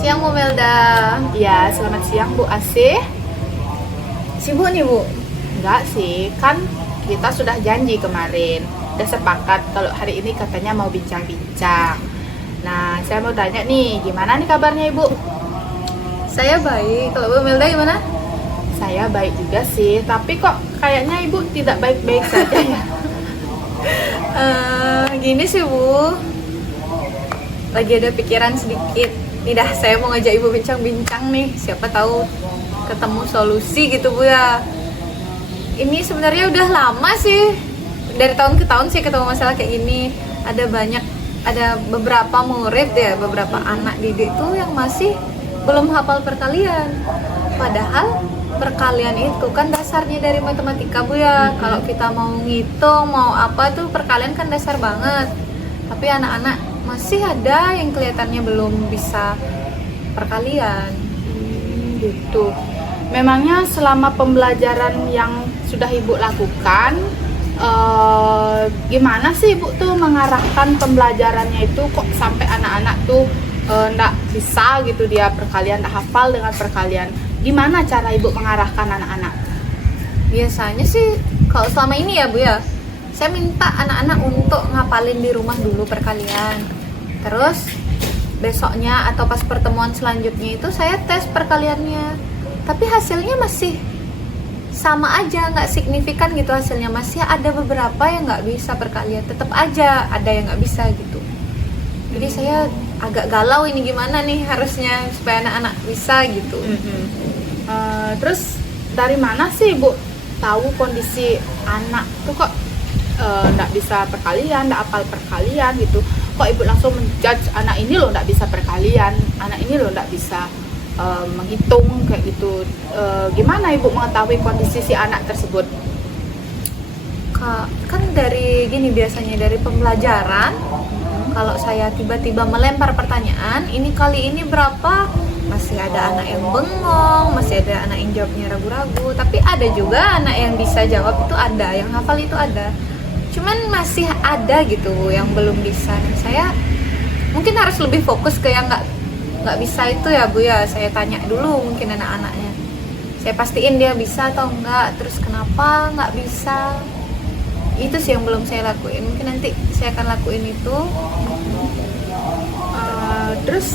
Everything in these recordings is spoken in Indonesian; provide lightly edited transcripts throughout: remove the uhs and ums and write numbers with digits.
Siang Bu Melda. Ya, selamat siang Bu Asih. Sibuk nih Bu? Enggak sih, kan kita sudah janji kemarin. Udah sepakat kalau hari ini katanya mau bincang-bincang. Nah, saya mau tanya nih, gimana nih kabarnya Ibu? Saya baik. Kalau Bu Melda gimana? Saya baik juga sih, tapi kok kayaknya Ibu tidak baik-baik saja ya? Gini sih Bu, lagi ada pikiran sedikit. Nih dah, saya mau ngajak Ibu bincang-bincang nih. Siapa tahu ketemu solusi gitu Bu ya. Ini sebenarnya udah lama sih. Dari tahun ke tahun sih ketemu masalah kayak gini. Ada beberapa murid ya, beberapa anak didik tuh yang masih belum hafal perkalian. Padahal perkalian itu kan dasarnya dari matematika Bu ya. Kalau kita mau ngitung, mau apa tuh perkalian kan dasar banget. Tapi anak-anak masih ada yang kelihatannya belum bisa perkalian. Gitu. Memangnya selama pembelajaran yang sudah Ibu lakukan, gimana sih Ibu tuh mengarahkan pembelajarannya itu kok sampai anak-anak tuh nggak bisa gitu dia perkalian, nggak hafal dengan perkalian? Gimana cara Ibu mengarahkan anak-anak? Biasanya sih kalau selama ini ya Bu ya, saya minta anak-anak untuk ngapalin di rumah dulu perkalian. Terus besoknya atau pas pertemuan selanjutnya itu saya tes perkaliannya. Tapi hasilnya masih sama aja, nggak signifikan gitu hasilnya. Masih ada beberapa yang nggak bisa perkalian, tetap aja ada yang nggak bisa gitu. Jadi saya agak galau ini gimana nih harusnya supaya anak-anak bisa gitu. Terus dari mana sih Ibu tahu kondisi anak tuh kok nggak bisa perkalian, nggak hafal perkalian gitu? Kok Ibu langsung menjudge anak ini loh nggak bisa perkalian, anak ini loh nggak bisa menghitung kayak gitu? Gimana Ibu mengetahui kondisi si anak tersebut? Kan dari gini, biasanya dari pembelajaran, kalau saya tiba-tiba melempar pertanyaan, ini kali ini berapa, masih ada anak yang bengong, masih ada anak yang jawabnya ragu-ragu. Tapi ada juga anak yang bisa jawab itu ada, yang hafal itu ada. Cuman masih ada gitu yang belum bisa. Dan saya mungkin harus lebih fokus ke yang nggak bisa itu ya Bu ya. Saya tanya dulu mungkin anak-anaknya, saya pastiin dia bisa atau enggak, terus kenapa nggak bisa. Itu sih yang belum saya lakuin. Mungkin nanti saya akan lakuin itu. Terus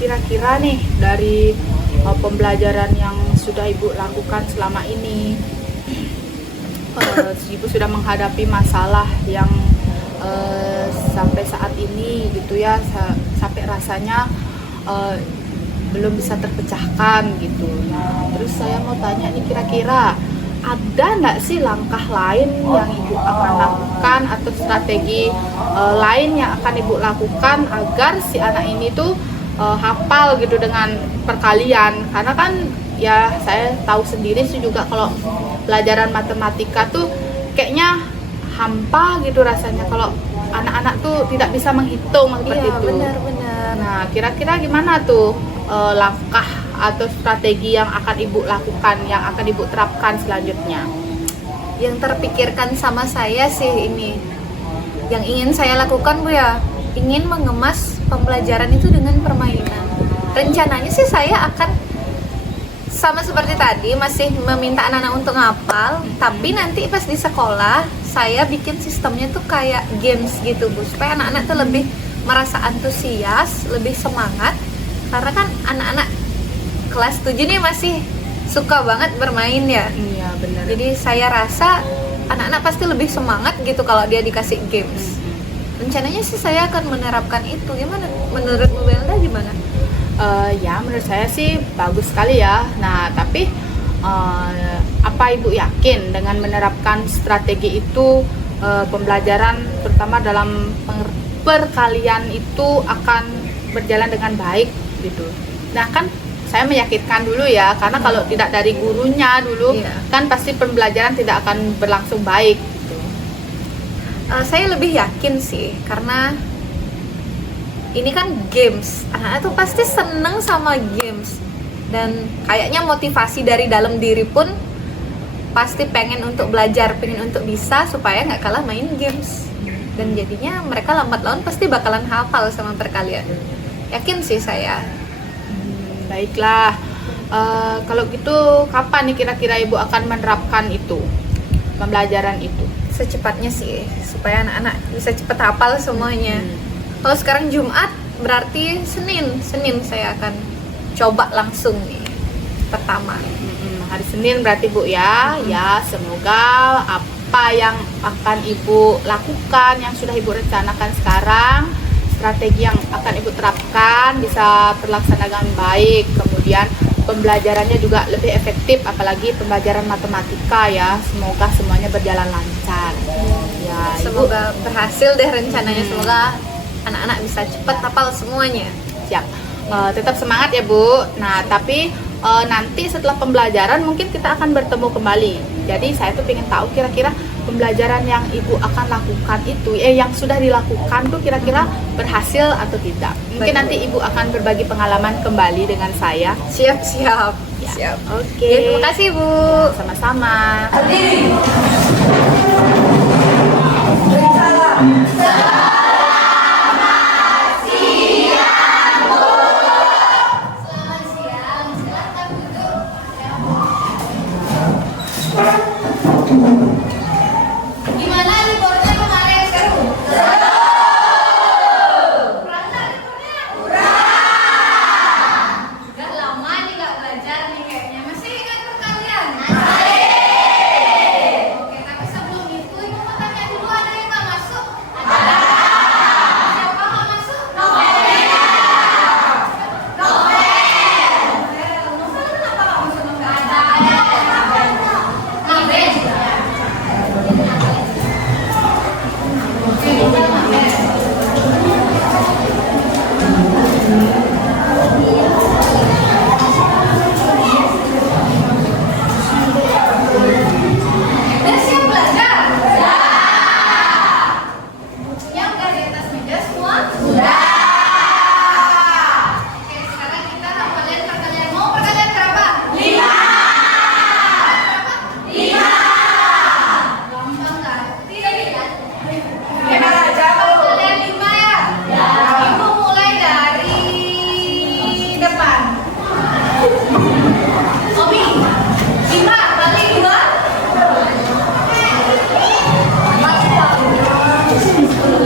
kira-kira nih dari pembelajaran yang sudah Ibu lakukan selama ini, Ibu sudah menghadapi masalah yang sampai saat ini gitu ya, sampai rasanya belum bisa terpecahkan gitu. Nah, terus saya mau tanya nih, kira-kira ada nggak sih langkah lain yang Ibu akan lakukan atau strategi lain yang akan Ibu lakukan agar si anak ini tuh hafal gitu dengan perkalian? Karena kan ya saya tahu sendiri sih juga kalau pelajaran matematika tuh kayaknya hampa gitu rasanya kalau anak-anak tuh tidak bisa menghitung seperti Iya, itu. benar-benar. Nah, kira-kira gimana tuh langkah atau strategi yang akan Ibu lakukan, yang akan Ibu terapkan selanjutnya? Yang terpikirkan sama saya sih ini, yang ingin saya lakukan Bu ya, ingin mengemas pembelajaran itu dengan permainan. Rencananya sih saya akan sama seperti tadi, masih meminta anak-anak untuk ngapal, tapi nanti pas di sekolah saya bikin sistemnya tuh kayak games gitu Bu, supaya anak-anak tuh lebih merasa antusias, lebih semangat. Karena kan anak-anak kelas 7 nih masih suka banget bermain ya. Iya, benar. Jadi saya rasa anak-anak pasti lebih semangat gitu kalau dia dikasih games. Rencananya sih saya akan menerapkan itu. Gimana menurut Bu Belda, gimana? Ya, menurut saya sih bagus sekali ya. Nah, tapi apa Ibu yakin dengan menerapkan strategi itu pembelajaran terutama dalam perkalian itu akan berjalan dengan baik gitu? Nah, kan saya meyakinkan dulu ya, karena kalau tidak dari gurunya dulu, kan pasti pembelajaran tidak akan berlangsung baik gitu. Saya lebih yakin sih, karena ini kan games, anak-anak tuh pasti seneng sama games. Dan kayaknya motivasi dari dalam diri pun pasti pengen untuk belajar, pengen untuk bisa supaya nggak kalah main games. Dan jadinya mereka lambat laun pasti bakalan hafal sama perkalian. Yakin sih saya. Baiklah. Kalau gitu kapan nih kira-kira Ibu akan menerapkan itu, pembelajaran itu? Secepatnya sih, supaya anak-anak bisa cepat hafal semuanya. Kalau sekarang Jumat, berarti Senin saya akan coba langsung nih pertama. Hari Senin berarti Bu ya. Ya, semoga apa yang akan Ibu lakukan, yang sudah Ibu rencanakan sekarang, strategi yang akan Ibu terapkan bisa terlaksana dengan baik. Kemudian pembelajarannya juga lebih efektif, apalagi pembelajaran matematika ya. Semoga semuanya berjalan lancar. Ya, Semoga berhasil deh rencananya. Semoga anak-anak bisa cepat hafal semuanya. siap. Tetap semangat ya Bu. Nah, tapi nanti setelah pembelajaran mungkin kita akan bertemu kembali. Jadi saya tuh pengen tahu kira-kira pembelajaran yang Ibu akan lakukan itu, yang sudah dilakukan tuh kira-kira berhasil atau tidak. Mungkin Baik, nanti Ibu akan berbagi pengalaman kembali dengan saya. Siap. Ya. Siap. Oke. Ya, terima kasih Bu. Sama-sama. Gimana liburnya kemarin seru? Kurang nggak liburnya? Kurang. Udah lama nih nggak belajar nih kayaknya. Masih ingat tuh kalian? Masih. Oke, tapi sebelum itu ibu mau tanya dulu, ada yang nggak masuk? Ada. Siapa nggak masuk? Novel. Novel kenapa nggak masuk Novel? Ada. Ngapain? Udah siap belajar? Sudah. Bukunya udah di atas meja semua? Sudah. Oke, sekarang kita hafalin perkalian. Mau perkalian berapa? 5. Berapa? 5. Gampang kan? Tidak. Perkalian 5 ya? Ya. Ibu mulai dari depan. Omi, 5 kali 2.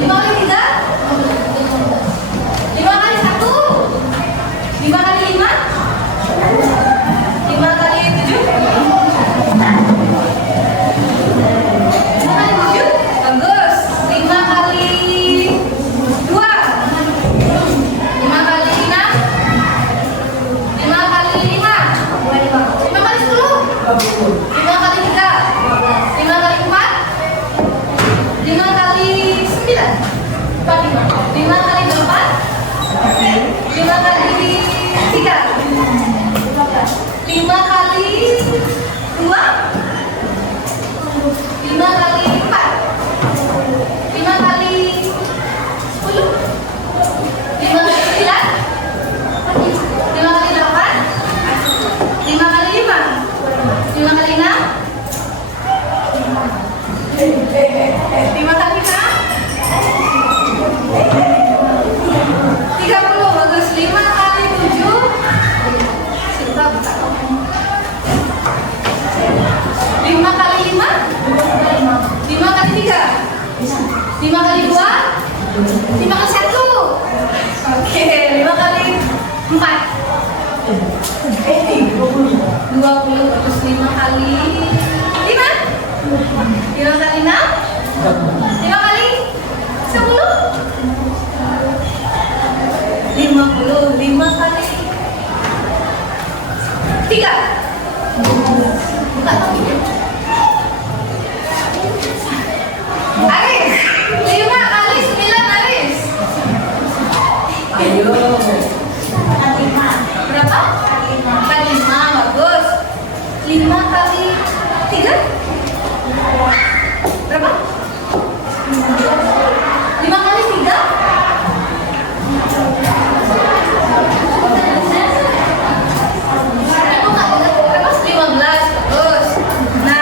5 kali 3. 5 kali 1. 5 kali 5. 5 kali 7. 5 kali 7. Bagus. 5 kali 2. 5 kali 6. 5 kali 5. 5 kali 10. 5 kali 3. 5 kali 4. 5 kali 9. 5 kali 8. 5 kali 3. 5 kali 2. 5 kali 4. 5 kali 10. 5 kali 9. 5 kali 8. 5 kali 5. 5 kali 6. 5 kali 6. 30. Bagus. 5 kali 7. Cinta buka. 5 kali 5. 5 kali 3. 5 kali 2. 5 kali 1. Oke, 5 kali 4. 20. Terus 5 kali 5. 5 kali 6. 5 kali 10. 50. 5 kali 3. Buka topinya. Aris, 5 kali 9 Aris. Ayo. Berapa? Kali 5, bagus. 5 kali 3. Berapa? 5 kali 3. Aku nggak ingat berapa? 15, bagus. 6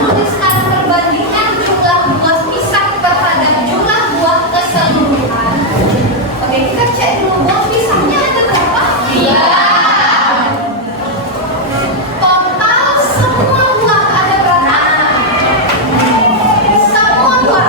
tuliskan perbandingan jumlah buah pisang terhadap jumlah buah keseluruhan. Oke, kita cek dulu buah pisangnya ada berapa? Iya. Total semua buah ada berapa? Semua buah.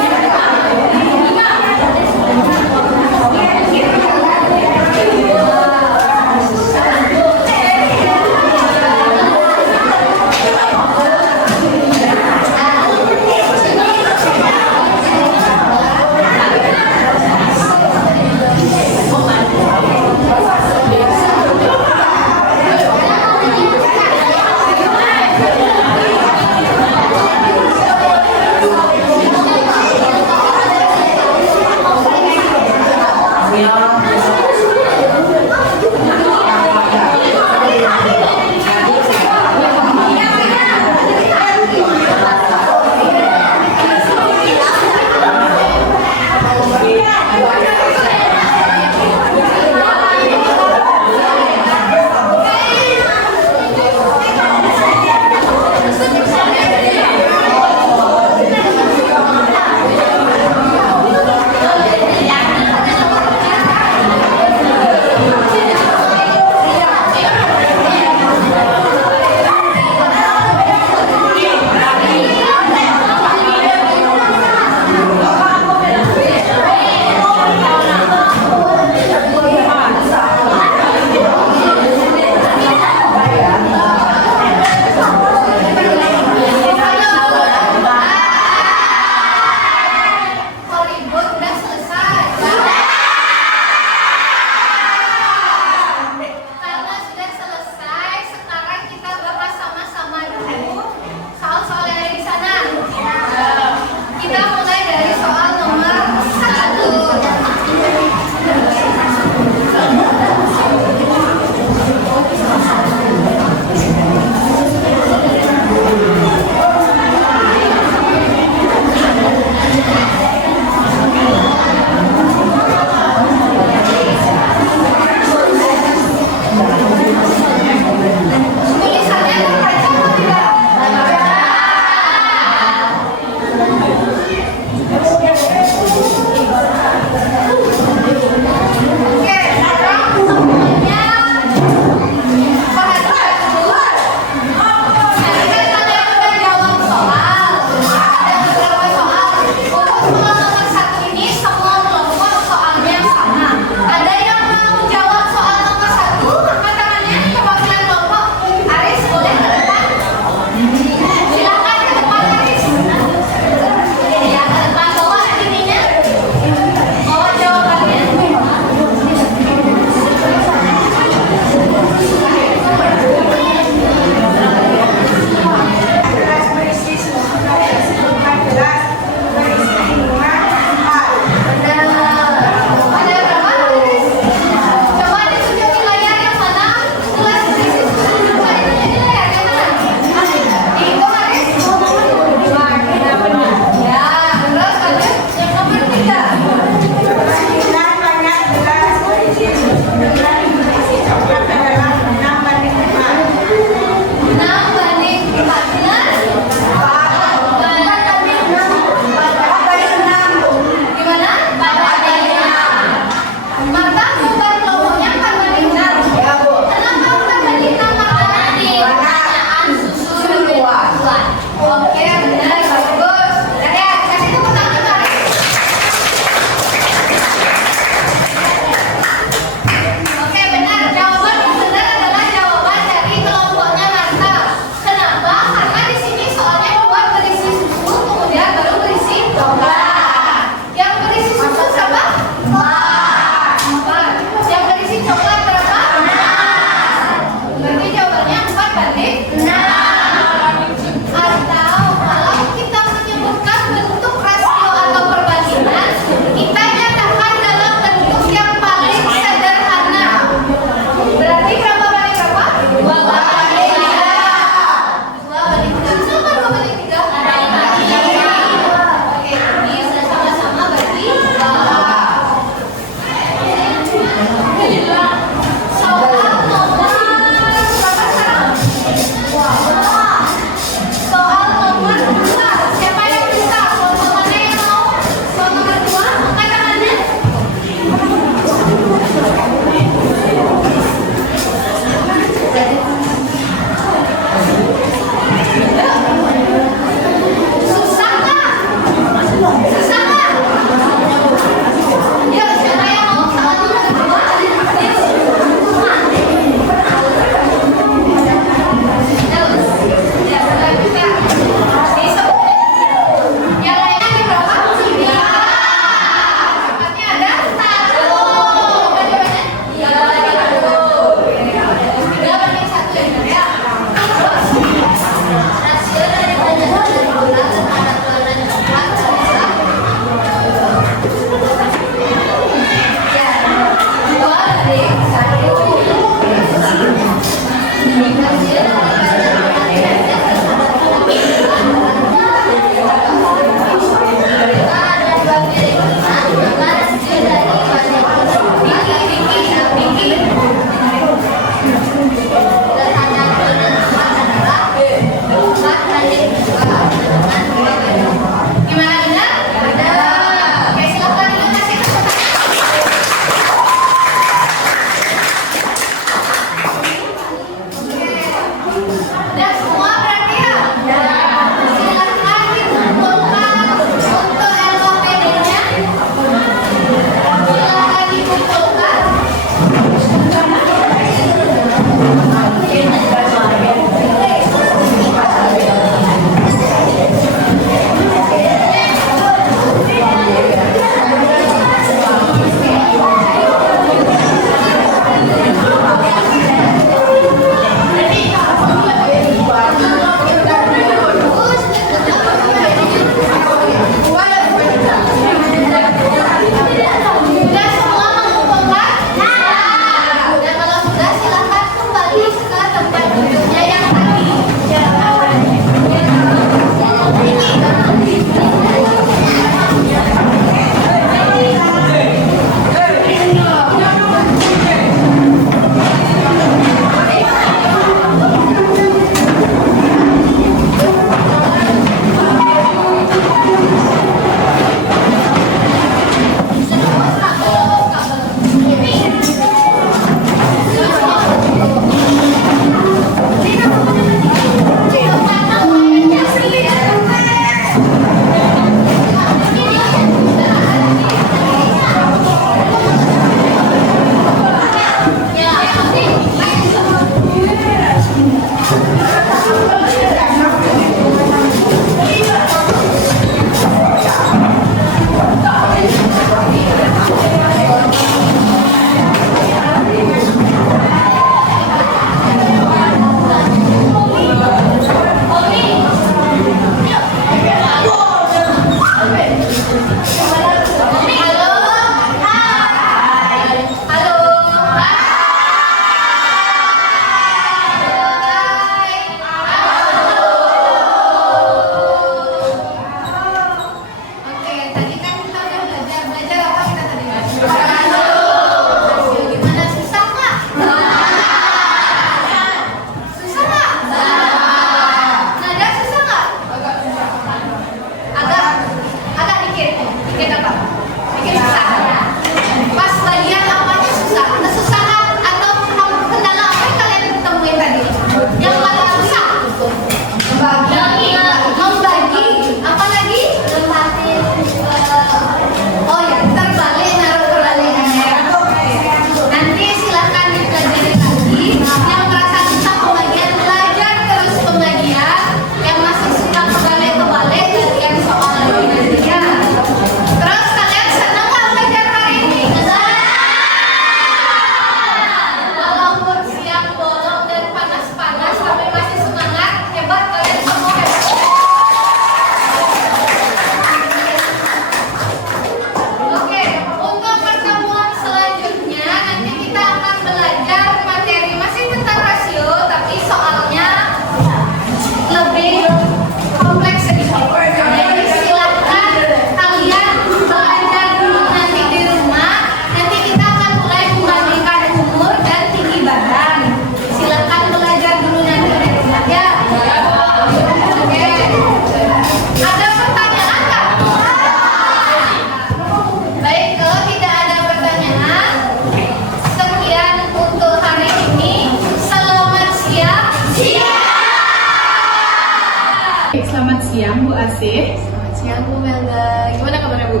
Asih. Selamat siang Bu Melda. Gimana kabarnya Bu?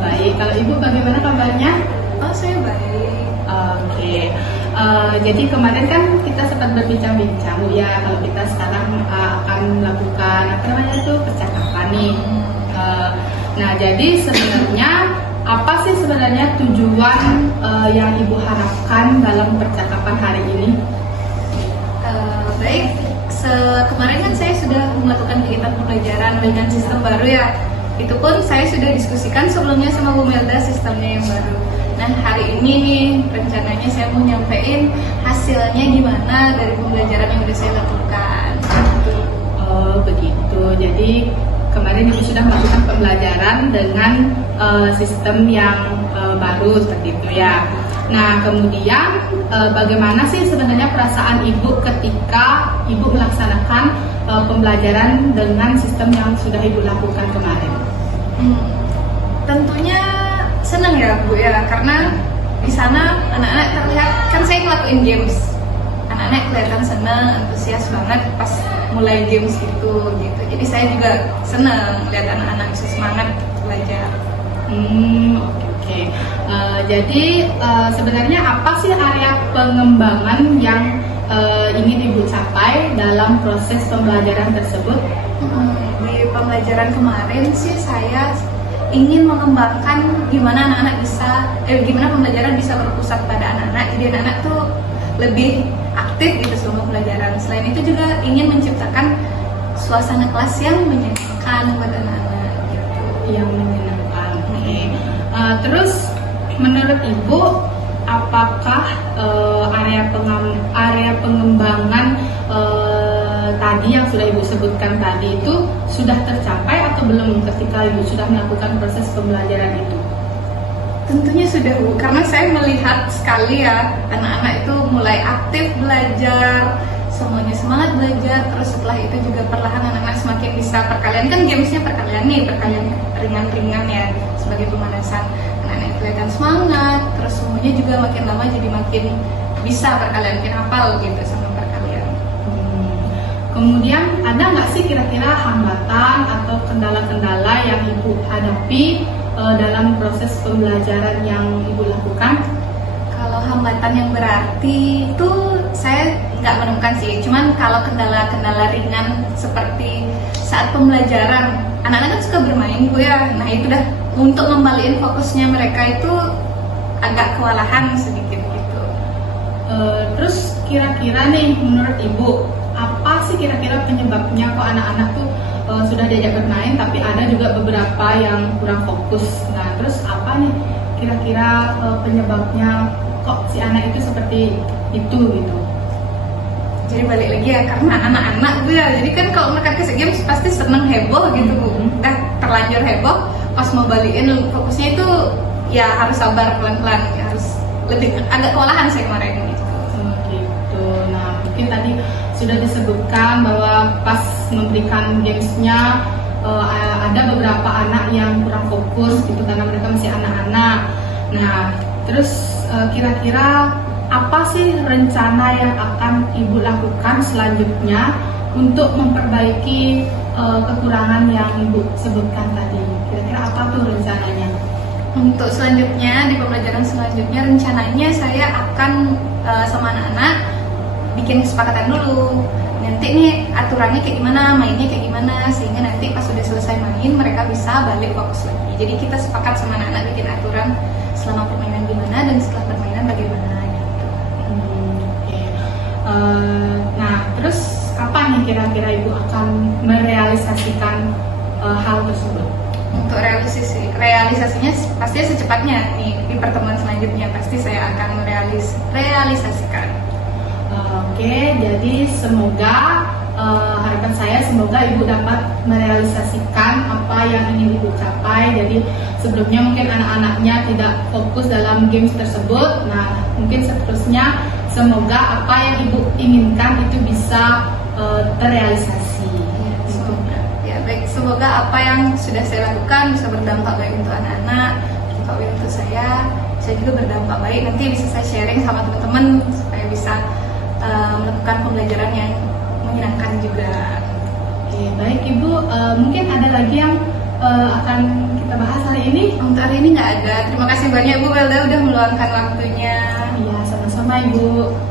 Baik, kalau Ibu bagaimana kabarnya? Oh saya baik. Oke. Jadi kemarin kan kita sempat berbincang-bincang Bu ya, kalau kita sekarang akan melakukan apa namanya itu percakapan nih. Nah, jadi sebenarnya apa sih sebenarnya tujuan yang Ibu harapkan dalam percakapan hari ini? Baik, kemarin kan saya sudah melakukan kegiatan pembelajaran dengan sistem baru ya. Itu pun saya sudah diskusikan sebelumnya sama Bu Melda sistemnya yang baru. Nah hari ini nih rencananya saya mau nyampein hasilnya gimana dari pembelajaran yang udah saya lakukan. Oh begitu. Jadi kemarin Ibu sudah melakukan pembelajaran dengan sistem yang baru seperti itu ya. Nah kemudian bagaimana sih sebenarnya perasaan Ibu ketika Ibu melaksanakan pembelajaran dengan sistem yang sudah Ibu lakukan kemarin? Tentunya senang ya Bu ya, karena di sana anak-anak terlihat, kan saya ngelakuin games, anak-anak kelihatan senang, antusias banget pas mulai games gitu. Jadi saya juga senang lihat anak-anak bisa semangat belajar. Oke. Jadi sebenarnya apa sih area pengembangan yang ingin Ibu capai dalam proses pembelajaran tersebut? Di pembelajaran kemarin sih saya ingin mengembangkan gimana anak-anak bisa, gimana pembelajaran bisa berpusat pada anak-anak, jadi anak-anak tuh lebih aktif gitu selama pembelajaran. Selain itu juga ingin menciptakan suasana kelas yang menyenangkan buat anak-anak gitu. Yang menyenangkan. Terus menurut Ibu apakah area pengembangan tadi yang sudah Ibu sebutkan tadi itu sudah tercapai atau belum ketika Ibu sudah melakukan proses pembelajaran itu? Tentunya sudah Bu, karena saya melihat sekali ya anak-anak itu mulai aktif belajar, semuanya semangat belajar. Terus setelah itu juga perlahan anak-anak semakin bisa perkalian, kan gamesnya perkalian nih, perkalian ringan-ringan ya sebagai pemanasan. Anak-anak kelihatan semangat, terus semuanya juga makin lama jadi makin bisa perkalian, makin hafal gitu sama perkalian. Kemudian ada nggak sih kira-kira hambatan atau kendala-kendala yang Ibu hadapi dalam proses pembelajaran yang Ibu lakukan? Kalau hambatan yang berarti itu saya nggak menemukan sih. Cuman kalau kendala-kendala ringan seperti saat pembelajaran, anak-anak kan suka bermain Bu ya. Nah itu dah untuk ngembaliin fokusnya mereka itu agak kewalahan sedikit gitu. Terus kira-kira nih menurut Ibu apa sih kira-kira penyebabnya kok anak-anak tuh sudah diajak bermain tapi ada juga beberapa yang kurang fokus. Nah terus apa nih kira-kira penyebabnya kok si anak itu seperti itu gitu? Jadi balik lagi ya karena anak-anak Bu ya. Jadi kan kalau mereka kasih games pasti seneng heboh gitu Bu. Udah terlanjur heboh, pas mau balikin fokusnya itu ya harus sabar pelan-pelan, ya harus lebih agak kewalahan saya kemarin gitu. Gitu. Nah mungkin tadi sudah disebutkan bahwa pas memberikan gamesnya ada beberapa anak yang kurang fokus gitu karena mereka masih anak-anak. Nah terus kira-kira apa sih rencana yang akan Ibu lakukan selanjutnya untuk memperbaiki kekurangan yang Ibu sebutkan tadi? Kira-kira apa tuh rencananya? Untuk selanjutnya, di pembelajaran selanjutnya rencananya saya akan sama anak-anak bikin kesepakatan dulu. Nanti nih aturannya kayak gimana, mainnya kayak gimana, sehingga nanti pas sudah selesai main mereka bisa balik fokus lagi. Jadi kita sepakat sama anak-anak bikin aturan selama permainan gimana dan setelah permainan bagaimana gitu. Nah terus apa nih kira-kira Ibu akan merealisasikan hal tersebut? Untuk realisasinya pastinya secepatnya nih di pertemuan selanjutnya pasti saya akan realisasikan. Oke, jadi semoga harapan saya semoga Ibu dapat merealisasikan apa yang ingin Ibu capai. Jadi sebelumnya mungkin anak-anaknya tidak fokus dalam games tersebut. Nah, mungkin seterusnya semoga apa yang Ibu inginkan itu bisa terrealisasi. Semoga apa yang sudah saya lakukan bisa berdampak baik untuk anak-anak, juga untuk saya juga berdampak baik. Nanti bisa saya sharing sama teman-teman supaya bisa melakukan pembelajaran yang menyenangkan juga. Oke, baik Ibu, Mungkin ada lagi yang akan kita bahas hari ini. Untuk hari ini nggak ada. Terima kasih banyak Bu Welda udah meluangkan waktunya. Iya, sama-sama Ibu.